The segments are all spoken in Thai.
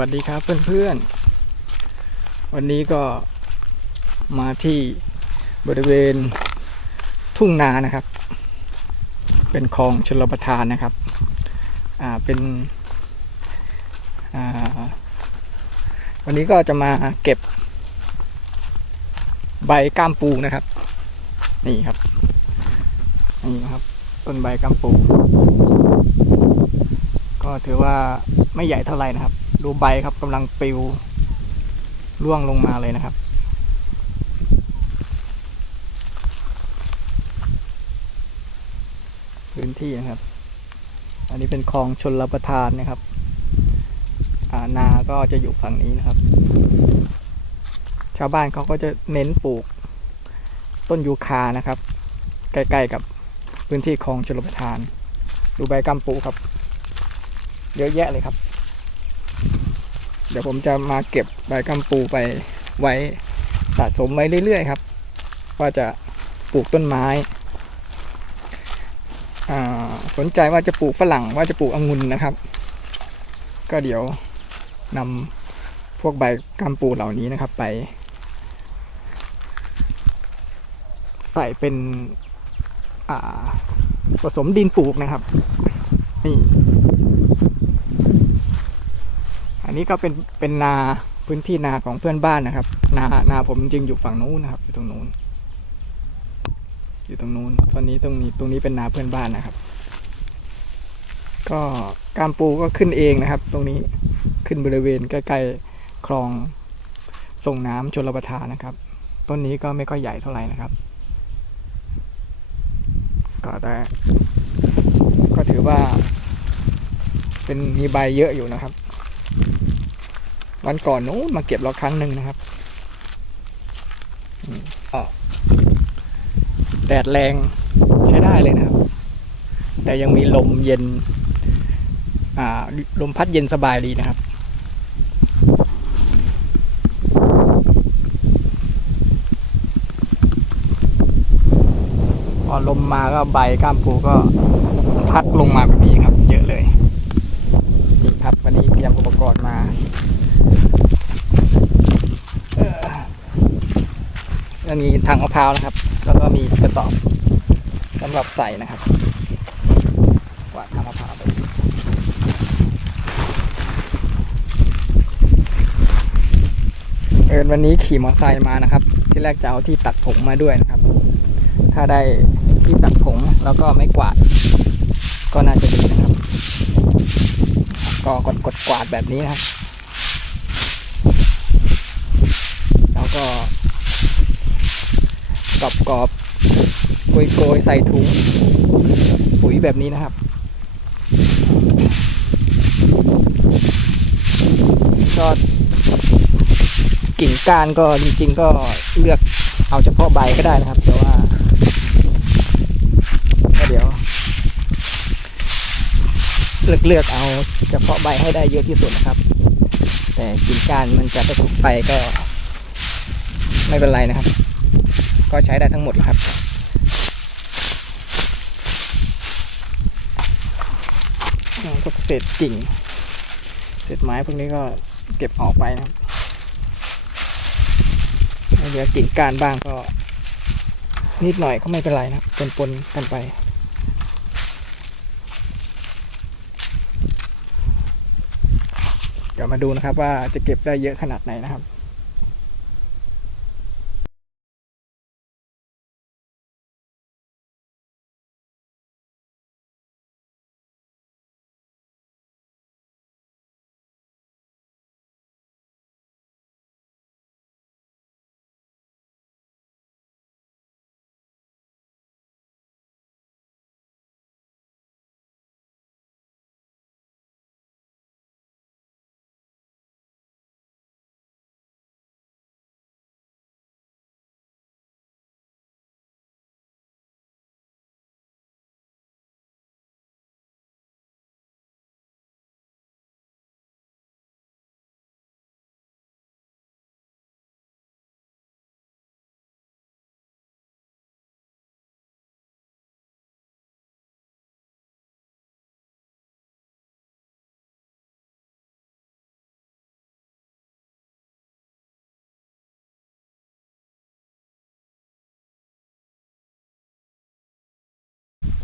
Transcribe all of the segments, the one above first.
วัสดีครับเพื่อนๆ วันนี้ก็มาที่บริเวณทุ่งนานะครับ เป็นคลองชลประทานนะครับอ่าเป็นอ่าวันนี้ก็จะมาเก็บใบก้ามปูนะครับ นี่ครับนี่ครับต้นใบก้ามปู ก็ถือว่าไม่ใหญ่เท่าไหร่นะครับ ดูใบครับกำลังปลิวร่วงลงมาเลยนะครับ พื้นที่นะครับ อันนี้เป็นคลองชนรับประทานนะครับานาก็จะอยู่ฝั่งนี้นะครับ ชาวบ้านเขาก็จะเน้นปลูกต้นยูคานะครับ ใกล้ๆกับพื้นที่คลองชลประทาน ดูใบกำปูครับ เยอะแยะเลยครับ เดี๋ยวผมจะมาเก็บใบกัมปูไปไว้สะสมไว้เรื่อยๆครับ ว่าจะปลูกต้นไม้สนใจว่าจะปลูกฝรั่งว่าจะปลูกองุ่นนะครับ ก็เดี๋ยวนำพวกใบกัมปูเหล่านี้นะครับไป ใส่เป็นผสมดินปลูกนะครับนี่ อันนี้ก็เป็นเป็นนาพื้นที่นาของเพื่อนบ้านนะครับ นานาผมจริงๆอยู่ฝั่งนู้นนะครับ อยู่ตรงนู้น อยู่ตรงนู้นตอนนี้ตรงนี้ตรงนี้เป็นนาเพื่อนบ้านนะครับ ก็การปูก็ขึ้นเองนะครับ ตรงนี้ขึ้นบริเวณใกล้ๆคลองส่งน้ำชลประทานนะครับ ต้นนี้ก็ไม่ค่อยใหญ่เท่าไหร่นะครับ ก็ได้ ก็ถือว่า เป็นมีใบเยอะอยู่นะครับ วันก่อนนู้นมาเก็บเราครั้งหนึ่งนะครับอืมก็แดดแรงใช้ได้เลยนะครับ แต่ยังมีลมเย็นอ่าลมพัดเย็นสบายดีนะครับ พอลมมาก็ใบก้ามปูก็พัดลงมาแบบนี้ครับ เยอะเลยนี่ครับวัน มอุปกรณ์มาจะมีถังมะพร้าวนะครับ แล้วก็มีกระสอบสำหรับใส่นะครับกวาดถังมะพร้าวไปเอินวันนี้ขี่มอเตอร์ไซค์มานะครับ ที่แรกจะเอาที่ตัดผมมาด้วยนะครับ ถ้าได้ที่ตัดผมแล้วก็ไม่กวาด ก็น่าจะดีนะครับ ก็กดกดกวาดแบบนี้นะครับ แล้วก็กรอบกรอบโกยโกยใส่ถุงปุ๋ยแบบนี้นะครับ ก็กิ่งก้านก็จริงๆก็เลือกเอาเฉพาะใบก็ได้นะครับ แต่ว่าก็เดี๋ยว เลือกเลือกเอาเฉพาะใบให้ได้เยอะที่สุดนะครับ แต่กิ่งก้านมันจะไปถูกไปก็ ไม่เป็นไรนะครับ ก็ใช้ได้ทั้งหมดครับพวกเศษกิ่งเศษไม้พวกนี้ก็เก็บออกไปนะครับเหลือกิ่งก้านบ้างก็ นิดหน่อยก็ไม่เป็นไรนะครับปนๆกันไป เดี๋ยวมาดูนะครับว่าจะเก็บได้เยอะขนาดไหนนะครับ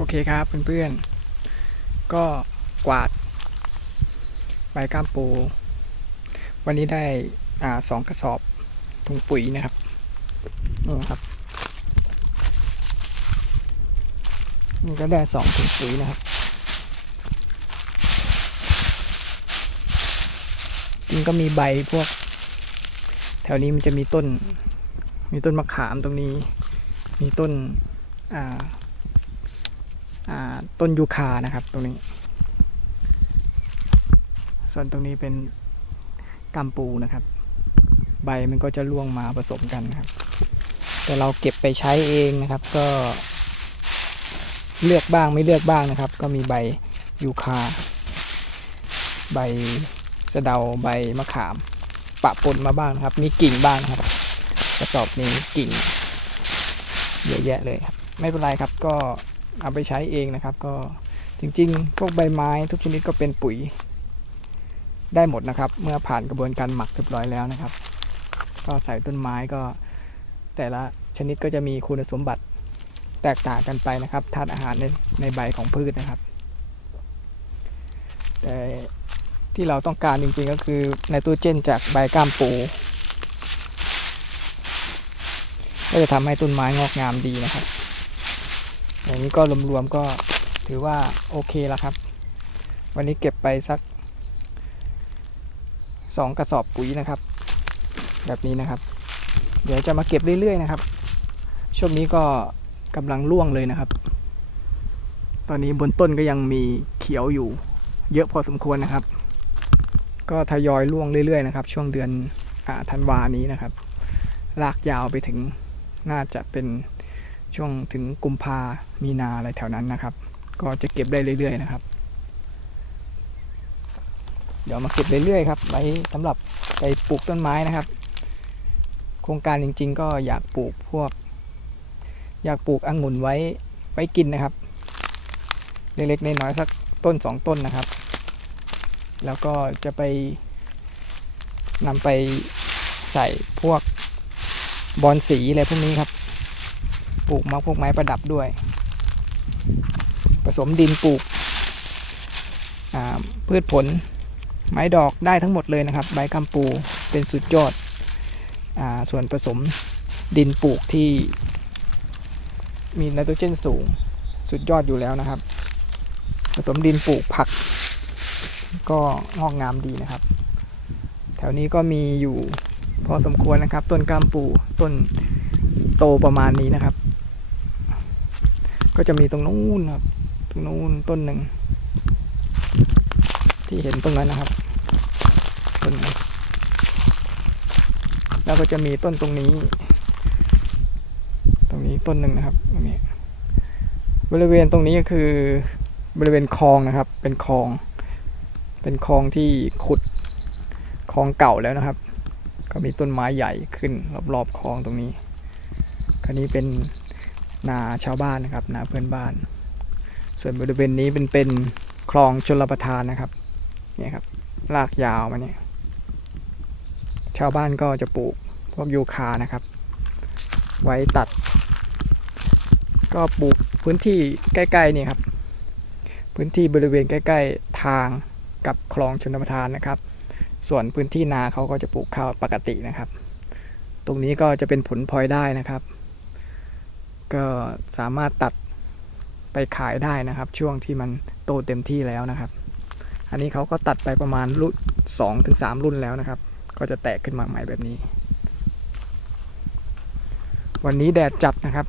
โอเคครับเพื่อนๆ ก็กวาดใบก้ามปู วันนี้ได้อ่าสองกระสอบถุงปุ๋ยนะครับนี่ครับนี่ก็ได้สองถุงปุ๋ยนะครับจริงก็มีใบพวก แถวนี้มันจะมีต้น มีต้นมะขามตรงนี้ มีต้นอ่าอ่า ต้นยูคานะครับตรงนี้ ส่วนตรงนี้เป็นกัมปูนะครับ ใบมันก็จะร่วงมาผสมกันนะครับ แต่เราเก็บไปใช้เองนะครับ ก็ เลือกบ้างไม่เลือกบ้างนะครับ ก็มีใบยูคา ใบสะเดาใบมะขาม ปะปนมาบ้างนะครับ มีกิ่งบ้างครับ กระสอบนี้กิ่ง เยอะแยะเลยครับ ไม่เป็นไรครับก็ เอาไปใช้เองนะครับ ก็จริงๆ พวกใบไม้ทุกชนิดก็เป็นปุ๋ยได้หมดนะครับ เมื่อผ่านกระบวนการหมักเรียบร้อยแล้วนะครับ ก็ใส่ต้นไม้ก็แต่ละชนิดก็จะมีคุณสมบัติแตกต่างกันไปนะครับธาตุอาหารในในใบของพืชนะครับ แต่ที่เราต้องการจริงๆก็คือไนโตรเจนจากใบก้ามปู ก็จะทำให้ต้นไม้งอกงามดีนะครับ อย่างนี้ก็รวมๆก็ถือว่าโอเคแล้วครับ วันนี้เก็บไปสักสองกระสอบปุ๋ยนะครับ แบบนี้นะครับ เดี๋ยวจะมาเก็บเรื่อยๆนะครับ ช่วงนี้ก็กำลังร่วงเลยนะครับ ตอนนี้บนต้นก็ยังมีเขียวอยู่ เยอะพอสมควรนะครับ ก็ทยอยร่วงเรื่อยๆนะครับ ช่วงเดือนอธันวานี้นะครับ ลากยาวไปถึงน่าจะเป็น ช่วงถึงกุมภามีนาอะไรแถวนั้นนะครับ ก็จะเก็บได้เรื่อยๆนะครับ เดี๋ยวมาเก็บเรื่อยๆครับไว้สำหรับไปปลูกต้นไม้นะครับ โครงการจริง ๆ ก็อยากปลูกพวก อยากปลูกองุ่นไว้ไว้กินนะครับ เล็กๆน้อยๆสักต้นสองต้นนะครับ แล้วก็จะไปนำไปใส่พวกบอนสีอะไรพวกนี้ครับ ปลูกมาพวกไม้ประดับด้วย ผสมดินปลูกพืชผลไม้ดอกได้ทั้งหมดเลยนะครับ ใบกัมปูเป็นสุดยอดอส่วนผสมดินปลูกที่มีไนโตรเจนสูงสุดยอดอยู่แล้วนะครับ ผสมดินปลูกผัก ก็งอกงามดีนะครับ แถวนี้ก็มีอยู่พอสมควรนะครับ ต้นกามปูต้นโตประมาณนี้นะครับ ก็จะมีตรงนู้นครับ ตรงนู้นต้นหนึ่ง ที่เห็นตรงนั้นนะครับต้นนั้นแล้วก็จะมีต้นตรงนี้ ตรงนี้ต้นหนึ่งนะครับตรงนี้บริเวณตรงนี้ก็คือบริเวณคลองนะครับ เป็นคลอง เป็นคลองที่ขุดคลองเก่าแล้วนะครับ ก็มีต้นไม้ใหญ่ขึ้นรอบๆคลองตรงนี้คราวนี้เป็น นาชาวบ้านนะครับนาเพื่อนบ้าน ส่วนบริเวณนี้เป็นเป็นคลองชลประทานนะครับเนี่ยครับลากยาวมาเนี่ยชาวบ้านก็จะปลูกพวกยูคานะครับ ไว้ตัด ก็ปลูกพื้นที่ใกล้ๆนี่ครับ พื้นที่บริเวณใกล้ ๆ ทางกับคลองชนประทานนะครับ ส่วนพื้นที่นาเขาก็จะปลูกข้าวปกตินะครับ ตรงนี้ก็จะเป็นผลพลอยได้นะครับ ก็สามารถตัดไปขายได้นะครับ ช่วงที่มันโตเต็มที่แล้วนะครับ อันนี้เขาก็ตัดไปประมาณรุ่นสองถึงสามรุ่นแล้วนะครับ ก็จะแตกขึ้นมาใหม่แบบนี้ วันนี้แดดจัดนะครับ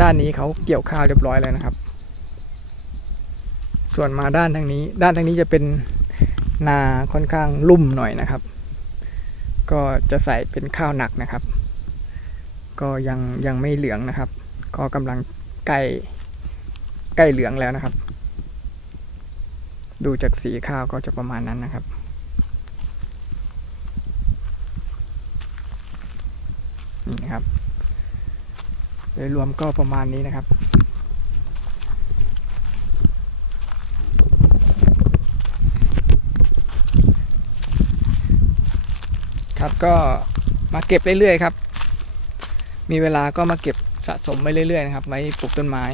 ด้านนี้เขาเกี่ยวข้าวเรียบร้อยแล้วนะครับ ส่วนมาด้านทางนี้ ด้านทางนี้จะเป็นนาค่อนข้างลุ่มหน่อยนะครับ ก็จะใส่เป็นข้าวหนักนะครับ ก็ยังยังไม่เหลืองนะครับ ก็กำลังใกล้ใกล้เหลืองแล้วนะครับ ดูจากสีข้าวก็จะประมาณนั้นนะครับนี่นะครับโดยรวมก็ประมาณนี้นะครับครับก็มาเก็บเรื่อยๆครับ มีเวลาก็มาเก็บสะสมไปเรื่อยๆนะครับไว้ปลูกต้นไม้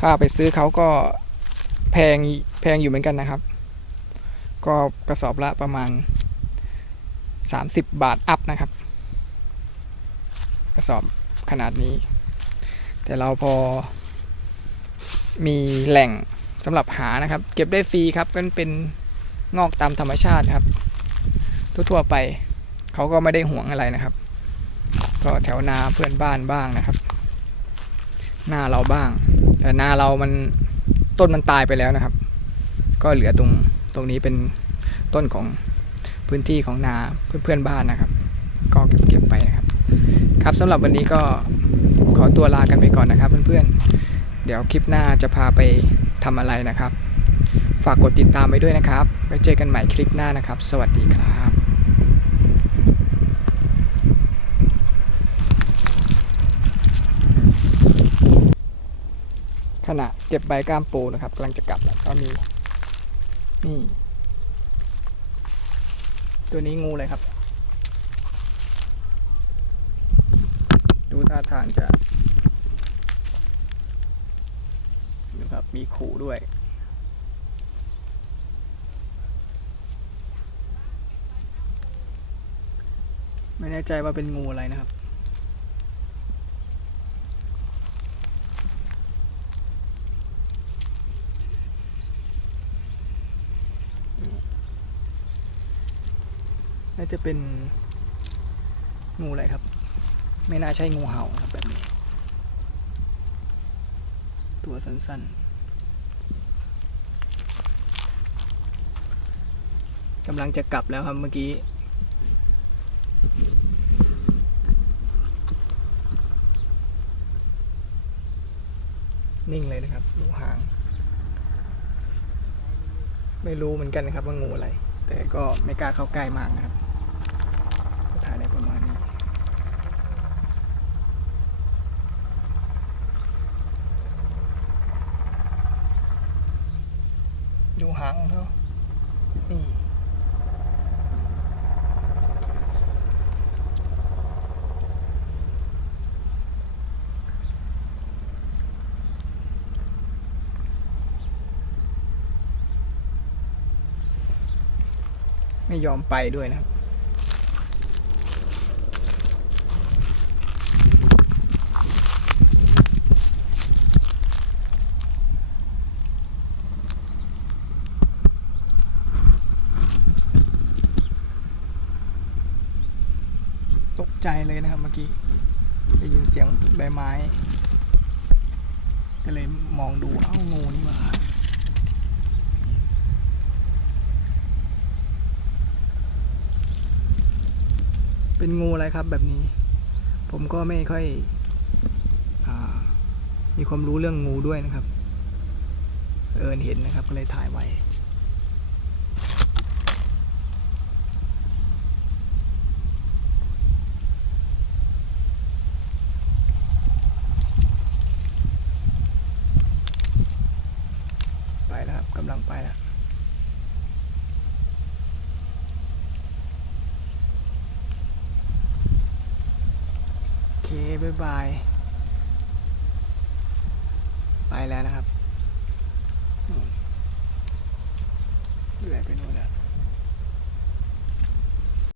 ถ้าไปซื้อเขาก็แพงแพงอยู่เหมือนกันนะครับ ก็กระสอบละประมาณ 30 บาทอัพนะครับ กระสอบขนาดนี้ แต่เราพอมีแหล่งสำหรับหานะครับ เก็บได้ฟรีครับมันเป็นงอกตามธรรมชาติครับ ทั่วๆไป เขาก็ไม่ได้ห่วงอะไรนะครับ ก็แถวนาเพื่อนบ้านบ้างนะครับ หน้าเราบ้าง แต่หน้าเรามันต้นมันตายไปแล้วนะครับ ก็เหลือตรงตรงนี้เป็นต้นของพื้นที่ของนาเพื่อนๆบ้านนะครับ ก็เก็บเก็บไปนะครับ ครับสำหรับวันนี้ก็ขอตัวลากันไปก่อนนะครับเพื่อนๆ เดี๋ยวคลิปหน้าจะพาไปทำอะไรนะครับ ฝากกดติดตามไปด้วยนะครับไว้เจอกันใหม่คลิปหน้านะครับ สวัสดีครับ ขณะเก็บใบก้ามปูนะครับกำลังจะกลับแล้วก็มีนี่ตัวนี้งูเลยครับ ดูท่าทางจะดูครับมีขู่ด้วย ไม่แน่ใจว่าเป็นงูอะไรนะครับ จะเป็นงูอะไรครับ ไม่น่าใช่งูเห่าครับแบบนี้ ตัวสั้นๆกำลังจะกลับแล้วครับเมื่อกี้นิ่งเลยนะครับดูหาง ไม่รู้เหมือนกันนะครับว่างูอะไร แต่ก็ไม่กล้าเข้าใกล้มากนะครับก็ถ่ายได้ประมาณนี้ ดูหาง เขานี่ไม่ยอมไปด้วยนะครับ ตกใจเลยนะครับเมื่อกี้ ได้ยินเสียง ใบไม้ ก็เลยมองดูเอ้างูนี่หว่าเป็นงูอะไรครับแบบนี้ ผมก็ไม่ค่อยอมีความรู้เรื่องงูด้วยนะครับ เอิญเห็นนะครับก็เลยถ่ายไว้ ไปแล้วครับกำลังไปแล้วโอเค บ๊ายบาย ไปแล้วนะครับ